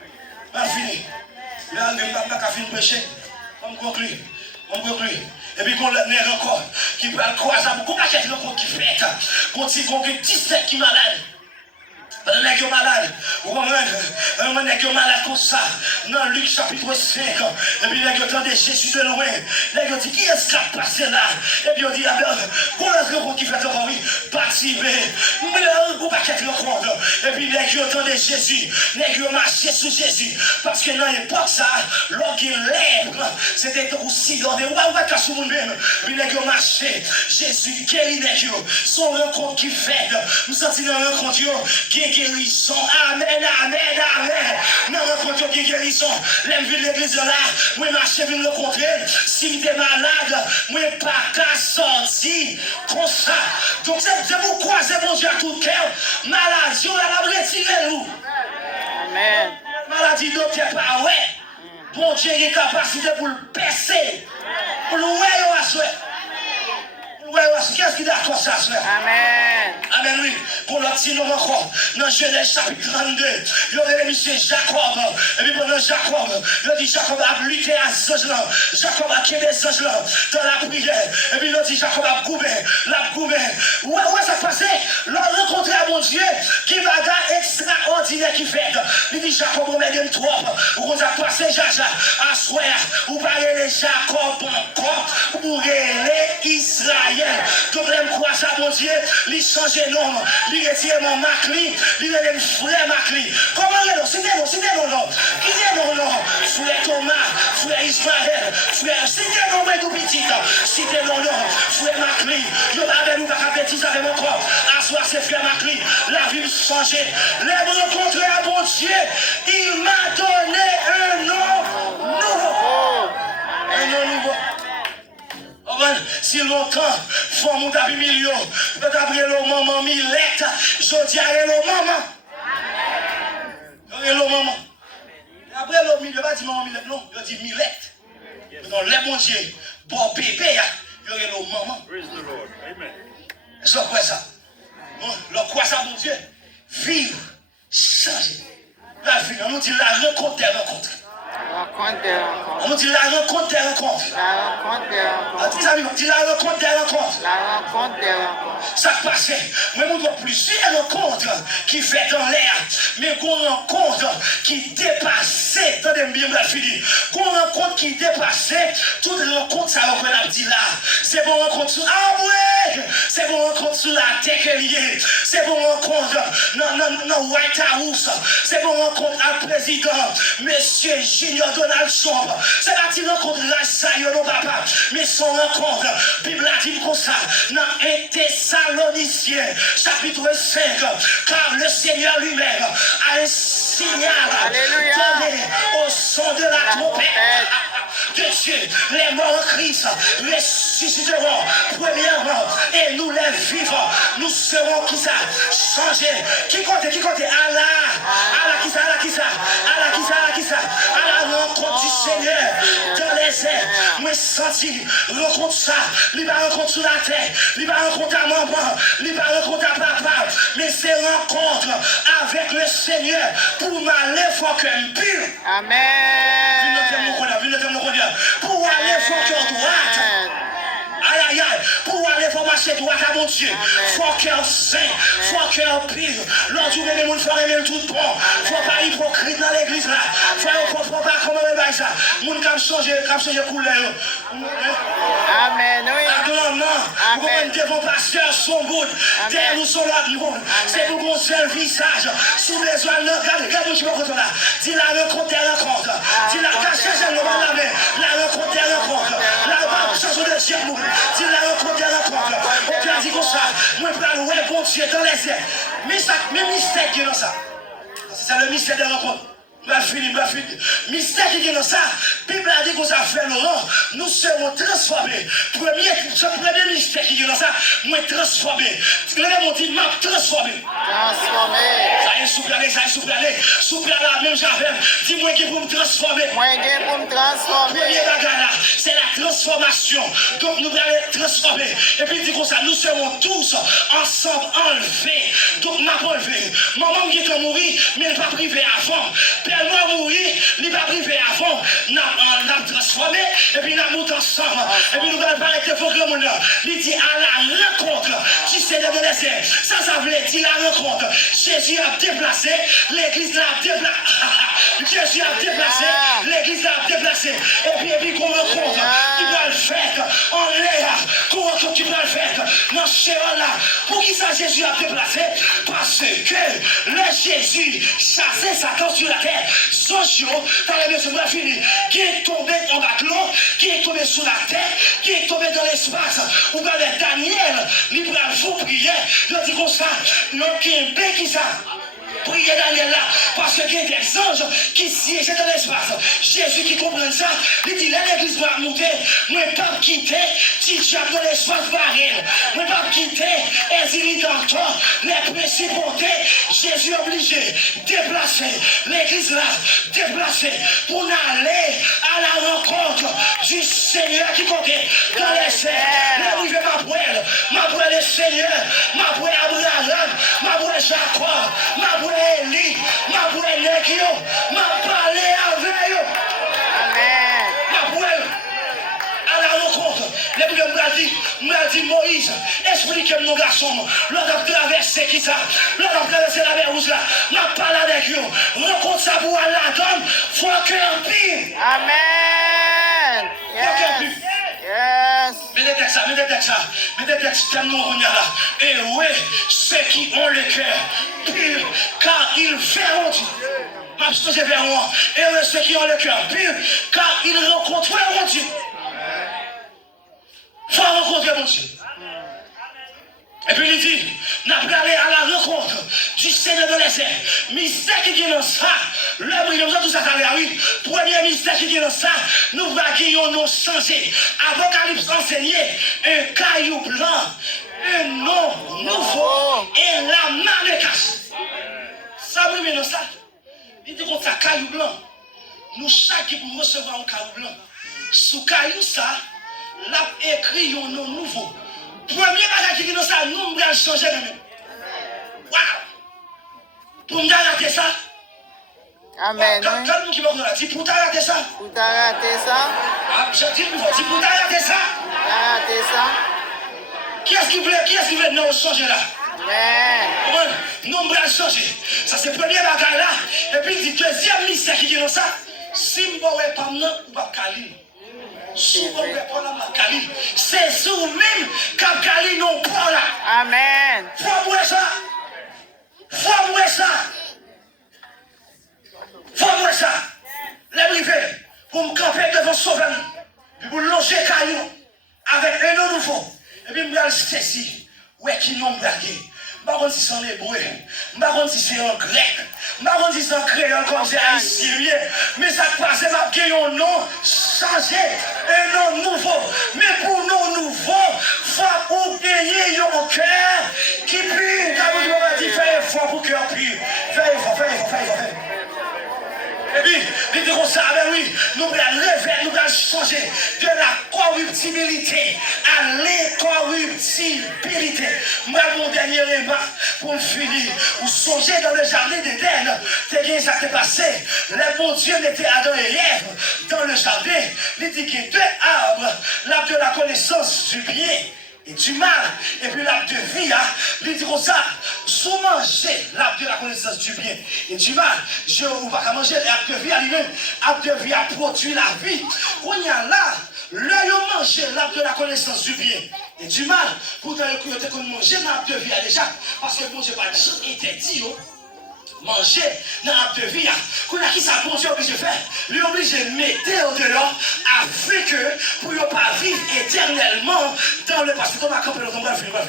Mal fini. Là, je ne vais pas finir de pécher. On me conclut. On me conclut. Et puis, qu'on l'a encore. Qui peut croiser. Qu'on a quelqu'un qui fait. Qu'on a 17 qui est malade. Un nèg malade, un nèg malade comme ça, dans Luc chapitre 5, et puis nèg entendait Jésus de loin, nèg dit qui est-ce qui a passé là, et puis on dit, qu'on est-ce qui fait encore, oui, participer, mais on va pas qu'être rencontre, et puis nèg entendait Jésus, nèg marchait sous Jésus, parce que dans l'époque ça, l'orgue lèvre, c'était aussi, on va qu'à sous nous-mêmes, puis nèg marchait, Jésus guérit nèg, son rencontre qui fait, nous sentons dans la rencontre, guérison, amen, amen, amen. Nous rencontrons qui guérison. L'aime vu l'église là, moi marcher vient me rencontrer. Si tu es malade, moi pas qu'à sortir comme ça. Donc c'est pourquoi c'est bon Dieu à tout cœur. Maladie, on a retiré nous. Amen. Maladie, docteur, pas ouais. Bon Dieu est capacité pour le percer. Pour le ouais, à souhait. Qu'est-ce qui d'accord ça, frère? Amen. Amen, oui. Pour l'autre, sinon encore, dans Genèse chapitre 32, il y aurait monsieur Jacob. Et puis pendant Jacob, il dit Jacob a lutté à ce ange-là. Jacob a quitté ce ange-là dans la prière. Et puis il dit Jacob a coupé, l'a coupé. Ouais, ça passait. L'on rencontré à mon Dieu qui va gars extraordinaire qui fait. Il dit Jacob, on met une trop. Ou on a passé Jaja à soir. Ou parler les Jacob encore. Ou les Israël. Donc, je crois ça, mon Dieu, il change de nom, il retire mon Macli, il est frère Macli. Comment est-ce que c'est non? Qui est non? Frère Thomas, frère Israël, frère, c'est non, mais tout petit. Si c'est non, frère Macli, il va avec nous, pas bêtise avec mon corps. À soir, c'est frère Macli, la vie changée. Les rencontrer à mon Dieu, il m'a donné un nom nouveau. Un nom nouveau. Si longtemps, faut mon d'avis million, Yo t'appris le maman Milette. Je dis à le maman. Yo le maman. Après le Milette, pas dit maman Milette, non. Yo dit Milette. Dans les bon Dieu, bon bébé, yo le maman. Praise the Lord. Amen. C'est quoi ça? Le quoi ça, mon Dieu? Vivre, changer. La vie, on nous dit la rencontre des rencontres. Rencontre des rencontres. On nous dit la rencontre des rencontres. La rencontre des rencontres. Tes amis, on dit la rencontre des rencontres. La rencontre des rencontres. Ça passe. Mais on doit plusieurs rencontres qui fait dans l'air. Mais qu'on rencontre qui dépasse. Attendez bien, la fille. Qu'on rencontre qui dépasse. Toute rencontre, ça va dit là. C'est bon rencontre sur. Ah ouais! C'est bon rencontre sur la terre qu'elle est. C'est bon rencontre dans White House. C'est bon rencontre à président. Monsieur Junior Donald Trump. C'est la petite rencontre là, ça y est, non papa. Mais son rencontre, Bible a dit comme ça. Dans 1 Thessaloniciens, chapitre 5. Car le Seigneur lui-même a un signal donné au son de la trompette de Dieu. Les morts en Christ ressusciteront premièrement et nous les vivants. Nous serons qui ça? Changés. Qui compte? Allah. Allah qui ça? Allah qui ça? Allah qui ça? Allah qui ça? À la rencontre du Seigneur dans les airs. Moi senti rencontre ça. Il va rencontre sur la terre. Il va rencontre à maman. Il va rencontre à papa. Mais c'est rencontre avec le Seigneur pour m'aller faut que me pire. Amen. Pour aller faut que droite. Aïe aïe aïe, pour aller pour marcher droit à mon Dieu, faut cœur saint, faut cœur pire. L'autre jour, les gens font aimer tout bon. Faut pas hypocrite dans l'église là. Faut pas comment on ça. Les gens changer couleur. Amen. Oui. Actuellement, vous devons pasteur son bout. Derrière nous sont là, c'est pour mon seul visage. Sous les oies, regardez, je me là. Dis la rencontre des rencontres. Dis la cache, la rencontre des rencontres. La chanson de Dieu. Dis la rencontre des rencontres. On peut dire comme ça. Moi, je parle, ouais, bon Dieu, dans les airs. Mais ça, même mystère qui est dans ça. C'est ça le mystère des rencontres. Ma fille. Mystère qui est dans ça. Bible a dit qu'on a fait Laurent. Nous serons transformés. Premier mystère qui est dans ça. Moi, transformé. Les gens m'ont dit, m'a transformé. Transformé. Ça y est, souple là, même j'avais. Dis-moi qui pour me transformer. Moi, qui pour me transformer. Premier bagage là, c'est la transformation. Donc nous allons transformer. Et puis il dit comme ça, nous serons tous ensemble enlevés. Donc m'a pas enlevé. Maman qui est mourir, mais elle n'est pas privée avant. Père moi mourir, il n'est pas privé avant. N'a transformé, et puis nous monté ensemble. Et puis nous allons parler de programme. Il dit à la rencontre du Seigneur de l'Est. Ça veut dire la rencontre. Jésus a déplacé, l'église l'a déplacé. Jésus a déplacé, l'église l'a déplacé. Et puis qu'on rencontre, tu dois le faire en l'air. Qu'on rencontre, tu dois le faire dans ce là. Pour qui ça Jésus a déplacé? Parce que le Jésus chassait Satan sur la terre. Socio, dans les maisons de la fini, qui est tombé en bas de l'eau, qui est tombé sur la terre, qui est tombé dans l'espace. Ou bien Daniel, il va vous prier. Il dit comme ça, non, qui est bien qui ça. Priez Daniel là, parce qu'il y a des anges qui siègent dans l'espace. Jésus qui comprend ça, il dit, l'église va monter, moi pas quitter, si diable dans l'espace baril, moi pas quitter, exilé dans le temps, les principautés, Jésus est obligé de déplacer l'église là, déplacer pour aller à la rencontre du Seigneur qui compte dans les cieux. Là où il veut ma brûle le Seigneur, ma brûle Abraham, ma brûle Jacob, ma brûle Eli, ma brûle Nekio, ma parlé avec eux. Amen. Ma brûle à la rencontre. Le Bible m'a dit Moïse, expliquez-moi mon garçon, l'on a traversé qui ça, l'on a traversé la mer rouge là, m'a parlé avec eux, rencontre ça pour la donne, faut qu'un pire. Amen. Yes. Yes. Mettez des textes tellement on y a là. Et oui, ceux qui ont le cœur pur, car ils verront Dieu. M'abstenez verront. Et oui, ceux qui ont le cœur pur, car ils rencontreront Dieu. Faut rencontrer mon Dieu. Et puis il dit, nous allons aller à la rencontre du Seigneur de l'Est. Mystère qui est dans ça, l'homme il nous a tout ça à oui. Premier mystère qui est dans ça, nous allons nos changé. Apocalypse enseigné, un caillou blanc, un nom nouveau et la main casse. Ça me met dans ça. Il dit qu'on t'a caillou blanc. Nous, chaque qui pour recevoir un caillou blanc, sous caillou ça, l'a écrit un nom nouveau. Premier bagage qui dit dans ça, nous allons changer de même. Waouh! Pour me rater ça. Amen. Quand nous qui vont dire pour t'arrêter ça. Pour t'arrêter ça. Je dis pour t'arrêter ça. T'arrêter ça. Qui est-ce qui veut nous changer là? Amen. Nous allons changer. Ça c'est le premier bagage là. Et puis il dit deuxième mystère qui dit dans ça. Si je ne vais pas nous, ou pas Kali. Si je ne vais pas nous, Kali. C'est sous même quand Kali non pas là. Amen. Faut voir ça. Faut voir ça. Faut voir ça. Les brivets, pour me camper devant Sauveur, puis pour loger caillou avec un nom nouveau. Et puis, je vais le saisir. Ouais, qui n'ont braqué. Je ne sais pas si c'est en hébreu. Je ne sais pas si c'est en grec. Je ne sais pas si c'est en créole comme c'est en syrien. Mais ça passe, c'est un nom changé. Un nom nouveau. Mais pour nom nouveau, il faut gagner un cœur qui pue. Quand vous m'avez dit, fais effort pour cœur pur. Fais effort. Et puis, il dit comme ça, ben oui, nous allons réveiller, nous allons changer de la corruptibilité à l'incorruptibilité. Moi, mon dernier remarque, pour me finir, vous songez dans le jardin d'Éden, c'est bien ça qui est passé. Le bon Dieu mettait Adam et Ève dans le jardin. Il dit qu'il y a deux arbres, l'arbre de la connaissance du bien et du mal. Et puis l'arbre de vie, il dit comme ça, sous manger l'arbre de la connaissance du bien et du mal, je ne vais pas manger l'arbre de vie à lui-même. L'arbre de vie a produit la vie. On y a là, l'œil a mangé l'arbre de la connaissance du bien et du mal. Pourtant, il y a manger l'arbre de vie déjà, parce que bon Dieu pas interdit. Manger dans l'arbre de vie. Qu'on a qui ça bon Dieu obligé de faire? Lui obligé de mettre au dehors afin que pour ne pas vivre éternellement dans le passé. Comme à camper le combat, pour ne pas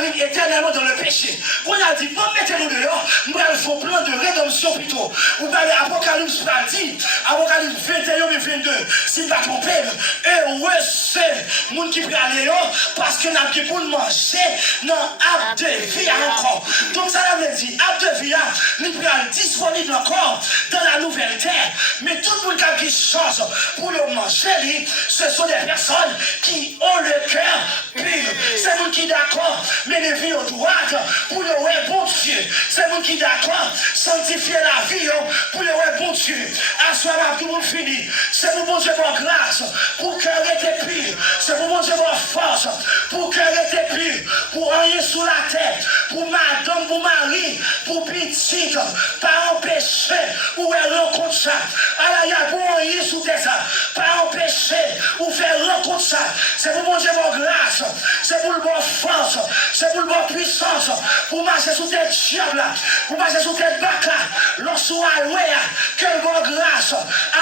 vivre éternellement dans le péché. Qu'on a dit, bon, mettez-nous dehors, nous allons faire plan de rédemption plutôt. Ou bien l'Apocalypse va dire, Apocalypse 21 et 22, s'il va tromper, et ouais, c'est le monde qui peut aller là, parce que nous avons pour manger dans l'arbre de vie encore. Donc ça veut dire, arbre de vie, libéral disponible encore dans la nouvelle terre. Mais tout le monde qui change pour le manger, ce sont des personnes qui ont le cœur pur. C'est vous qui d'accord, mais les vies au droit pour le ouais bon Dieu. C'est vous qui d'accord, sanctifier la vie pour le ouais bon Dieu. À ce moment tout le monde finit. C'est vous bon Dieu pour grâce, pour cœur était pur. C'est vous bon Dieu pour force, pour cœur était pur. Pour rien sous la tête, pour madame, pour mari, pour pitié. Pas empêcher ou elle rencontre ça. Alors il y a pour rien sous tes ça. Pas empêcher ou faire rencontre ça. C'est pour manger vos grâce. C'est pour le bon force. C'est pour le bon puissance. Pour marcher sous tes diables. Pour marcher sous tes bacs là. Lorsque vous allez, quelle bonne grâce.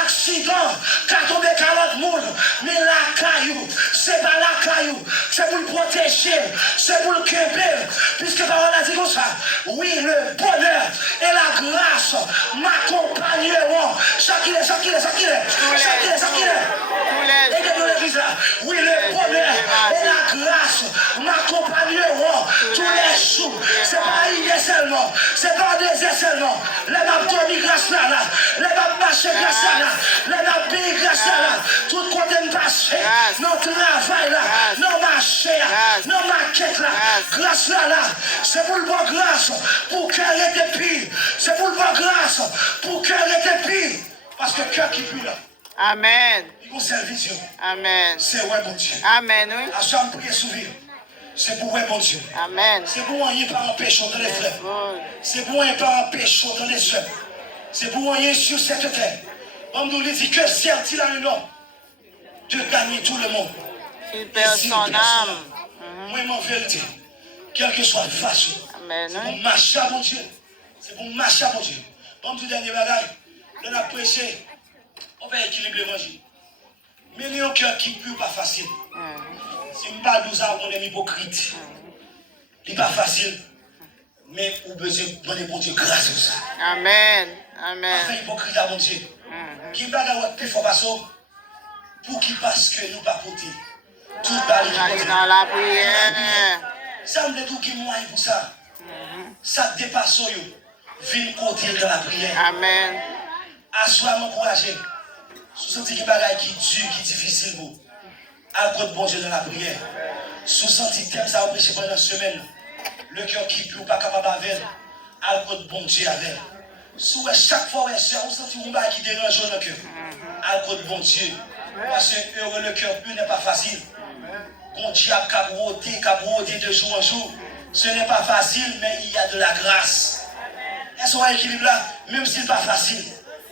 Accident. Qu'a tombé 40 moules. Mais la caillou. C'est pas la caillou. C'est pour le protéger. C'est pour le québer. Puisque parole a dit comme ça. Oui, le bonheur et la grâce m'accompagneront. Chacun. Oui, le bonheur et la grâce m'accompagneront tous les jours. C'est pas hier seulement, c'est pas des heures seulement. Les m'a grâce là, les m'a marché grâce là, les m'a grâce là, tout côté me passer, notre travail là, nos marchés, nos maquettes là, grâce là, c'est pour le bon grâce, pour cœur était pire. C'est pour le bon grâce, pour cœur était pire. Parce que cœur qui pue là. Amen. Il conserve vision. Amen. C'est ouais bon Dieu. Amen, oui. À ça, me prier souvent. C'est pour ouais bon Dieu. Amen. C'est pour rien pas en péché dans les frères. C'est pour rien pas en péché dans les soeurs. C'est pour rien sur cette terre. On nous dit que sert-il à un homme de gagner tout le monde? Il perd son âme. Moi, en vérité, quelle que soit la façon, c'est pour marcher à mon Dieu. C'est pour marcher à mon Dieu. Bon, tout dernier bagage, on a prêché, on va équilibrer l'évangile. Mais il y a un cœur qui ne peut pas facile. Si je ne parle pas de ça, on est hypocrite. Il n'est pas facile. Mais on a besoin de donner pour Dieu grâce à ça. Amen. Amen. Pas hypocrite à mon Dieu. Qui ne va pas plus fort pour qui parce que nous ne pas porter. Tout le monde dans la prière. Ça me dit tout qui moyen pour ça. Ça dépasse yo. Vine côté dans la prière. Amen. Assois m'encourager. Sous senti qui bagaille qui dur, qui difficile vous. À côté bon Dieu dans la prière. Sous senti thème ça prêcher pendant une semaine. Le cœur qui pue pas capable avec. À côté bon Dieu avec. Sous chaque fois on senti un bagaille qui dérange le cœur. À côté bon Dieu. Parce que heureux le cœur pur n'est pas facile. Bon Dieu a cabroté de jour en jour. Ce n'est pas facile, mais il y a de la grâce. Est-ce qu'on a équilibre là? Même si ce n'est pas facile,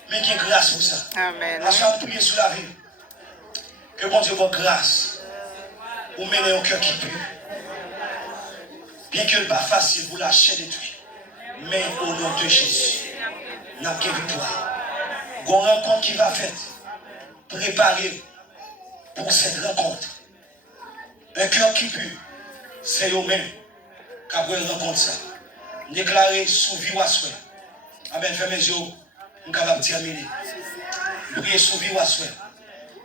mais il y a grâce pour ça. Amen. Parce qu'on prie sur la vie. Que bon Dieu vous grâce. Vous menez au cœur qui pue. Bien que ce n'est pas facile, vous lâchez détruire. Mais au nom de Jésus, nous avons victoire. Une rencontre qui va faire. Préparez pour cette rencontre. Un cœur qui pue, c'est eux-mêmes qui ont rencontre ça. Déclarer sous vie ou à souhait. Amen. Fermez les yeux. Nous sommes capables de terminer. Priez sous vie ou à souhait.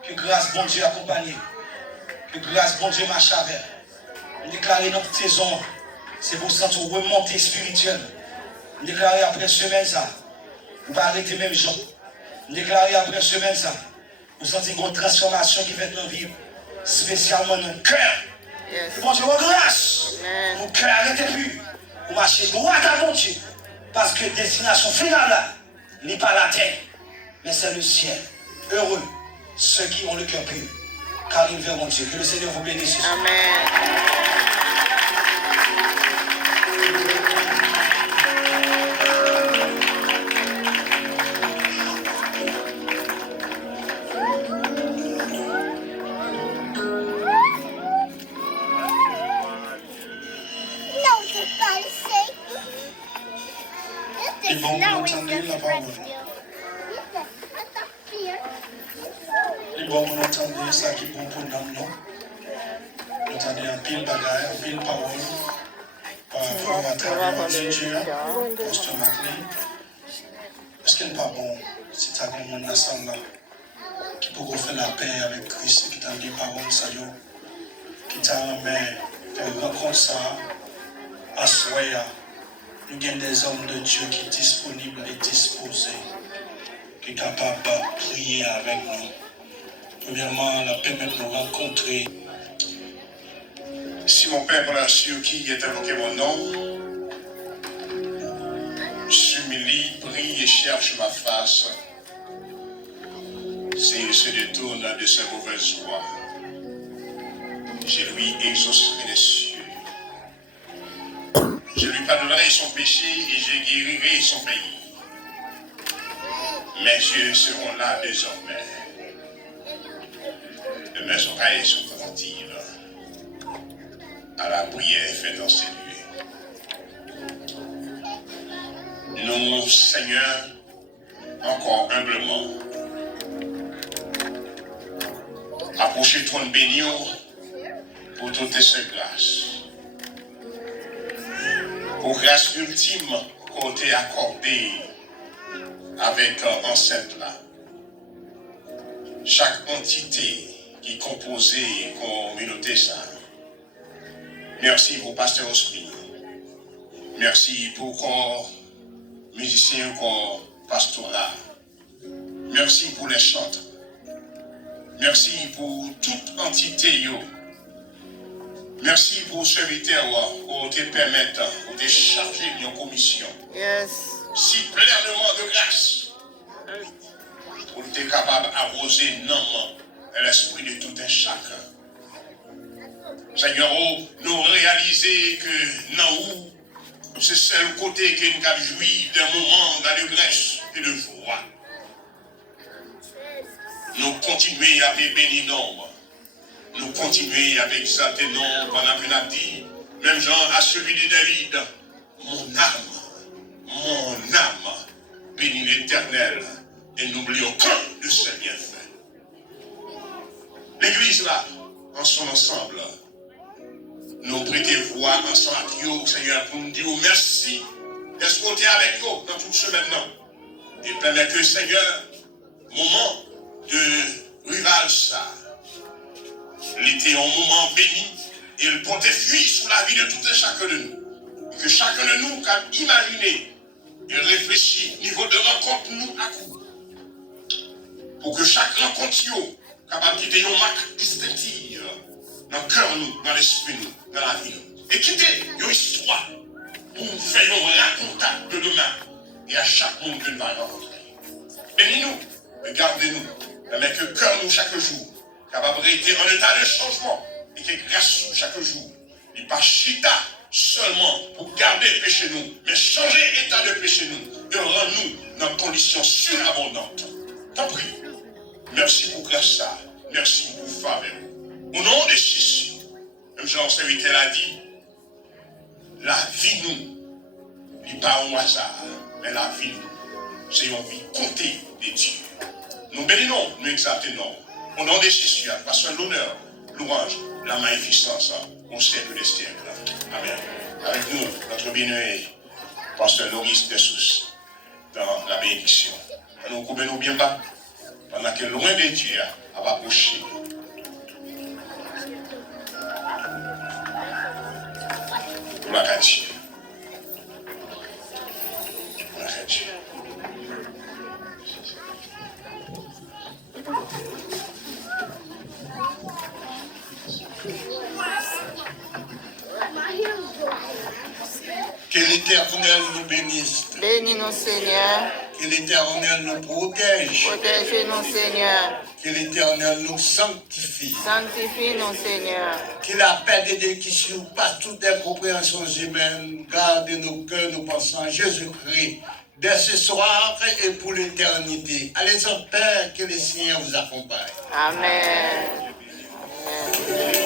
Que grâce, bon Dieu, accompagne. Que grâce, bon Dieu, marche avec. Nous déclarer notre saison. C'est pour ça que nous remontée spirituelle. Nous déclarer après semaine ça. Vous ne pas arrêter même gens. Nous déclarer après semaine ça. Vous sentez une transformation qui fait dans la vie. Spécialement dans le cœur. Yes. Bon Dieu, grâce. Amen. Mon cœur arrêtez plus. Vous marchez droit à mon Dieu. Parce que destination finale là, n'est pas la terre, mais c'est le ciel. Heureux ceux qui ont le cœur pur, car ils verront Dieu. Que le Seigneur vous bénisse. Amen. Et bon, vous entendez la parole. Et bon, vous entendez ça qui est bon pour nous, non? Vous entendez un pile bagaille, un pile parole par rapport à travers Dieu, Pasteur McLean. Est-ce qu'il n'est pas bon si tu as un monde ensemble là qui peut faire la paix avec Christ, qui t'a dit parole, ça y est, qui t'a amené faire rencontre ça à soi. Nous avons des hommes de Dieu qui sont disponibles et disposés, qui sont capables de prier avec nous. Premièrement, la permettre de nous rencontrer. Si mon Père pour la cieux qui est invoqué mon nom, s'humilie, prie et cherche ma face, s'il se détourne de sa mauvaise voie, je lui exaucerai les cieux. Je lui pardonnerai son péché et je guérirai son pays. Mes yeux seront là désormais. Et mes oreilles sont attentives à la prière faite dans ces lieux. Nous, Seigneur, encore humblement, approchez ton béni pour toutes ces grâces. Pour grâce ultime qu'on t'a accordée avec enceinte là. Chaque entité qui composait communauté ça. Merci pour Pasteur Osmi. Merci pour corps musicien, corps pastoral. Merci pour les chantres. Merci pour toute entité yo. Merci pour serviteur pour te permettre de te charger d'une commission. Yes. Si pleinement de grâce pour être capable d'arroser non l'esprit de tout un chacun. Seigneur, nous réaliser que non, c'est le côté que nous avons joui d'un moment d'allégresse et de joie. Nous continuons à bénir nombre. Nous continuons à exalter non pendant que nous avons dit, même Jean à celui de David, mon âme, bénit l'Éternel et n'oublie aucun de ses bienfaits. L'Église là, en son ensemble, nous prêtons voix ensemble avec vous, Seigneur, pour nous dire merci d'être côté avec vous dans toute semaine. Et permet que, Seigneur, moment de rival ça, l'été en moment béni et il porte fruit sur la vie de tout un chacun de nous. Et que chacun de nous a imaginé et réfléchi au niveau de rencontre nous à coup. Pour que chaque rencontre soit capable de quitter une marque distinctive dans le cœur nous, dans l'esprit nous, dans la vie nous. Et quitter une histoire pour nous faire un racontage de demain et à chaque monde que nous allons rencontrer. Bénis-nous, regardez-nous, mais que cœur nous chaque jour, capable d'être en état de changement et que grâce nous chaque jour, il pas chita seulement pour garder le péché nous, mais changer l'état de péché nous et rendre nous dans des conditions surabondantes. T'en prie. Merci pour grâce ça. Merci pour faveur. Au nom de Jésus, même Jean serviteur a dit, la vie nous, n'est pas un hasard, mais la vie nous, c'est une vie comptée de Dieu. Nous bénissons, nous exaltons. Au nom de Jésus, parce que l'honneur, louange, la magnificence, au siècle des siècles. Amen. Avec nous, notre bien-aimé, pasteur Loris Dessous, dans la bénédiction. Nous coupons bien bas, pendant que loin de Dieu, à va approcher. Pour la Dieu. Pour la Dieu. Que l'Éternel nous bénisse. Bénis-nous, Seigneur. Que l'Éternel nous protège. Protège-nous, Seigneur. Que l'Éternel nous sanctifie. Sanctifie-nous, Seigneur. Que la paix de Dieu qui surpasse toutes les compréhensions humaines garde nos cœurs, nos pensées en Jésus-Christ. Dès ce soir et pour l'éternité. Allez en paix, que le Seigneur vous accompagne. Amen. Amen.